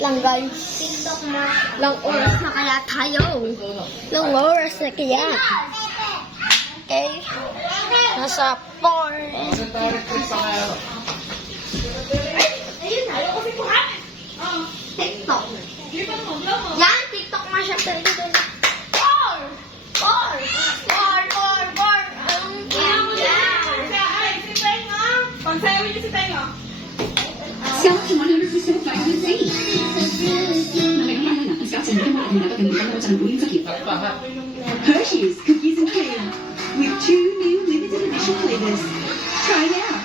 lang guys. Ilang oras na kaya tayo. Ilang oras na kaya. Okay. Nasa 4. TikTok. Yan, TikTok nga siya. Sell to 100% vitamin C. Hershey's Cookies and Cream with 2 new limited edition flavors. Try it out.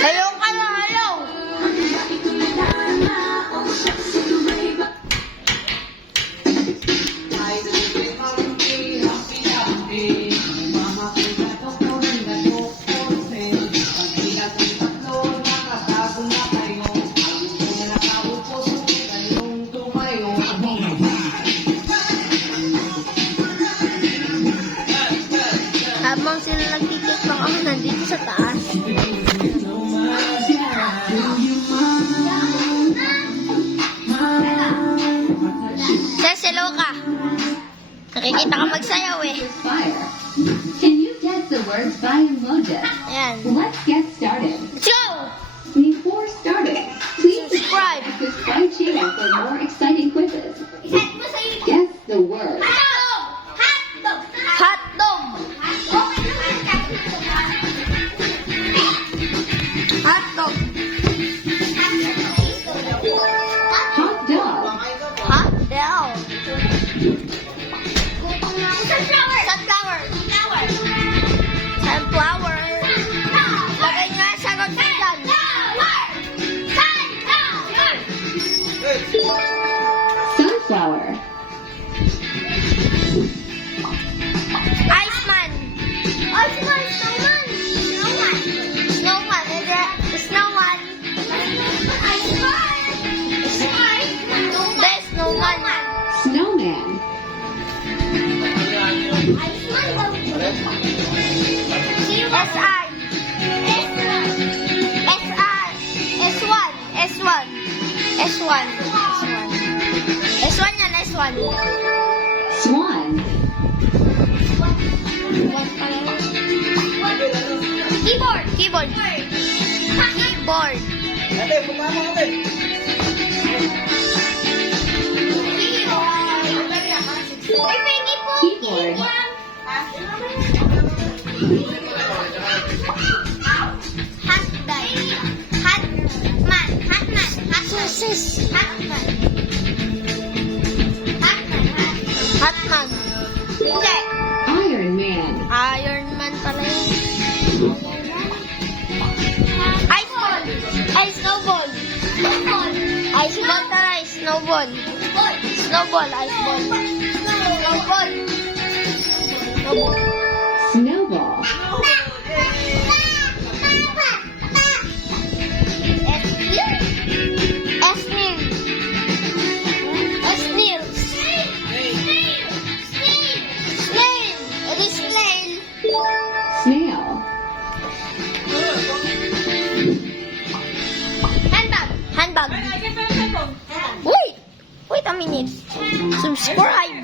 Hello ka na, hello! Habang sila nagtitiktok ako nandito sa taas. Hello ka. Nakikita ka magsayaw eh. Fire. Can you guess the words by emoji? Ayan. Let's get started. Let's go! Before starting, please Subscribe. subscribe channel for more exciting quizzes. Guess the word. Hotdog! Hotdog! Hot dog. Hotdog! Sunflower! Lagay nyo ang sagot ko dyan. Sunflower. Iceman! Snowman! Snowman! There's snowman. Snowman. S1 yan, S1. Swan. Keyboard. Keyboard. Hatman. Hindi. Iron Man. Iron Man pala yun. Ice ball. Ay, snowball. Ice ball tara, snowball. Snowball, ice ball. Snowball. Snowball. Snail. Handbag. Wait a minute. Subscribe.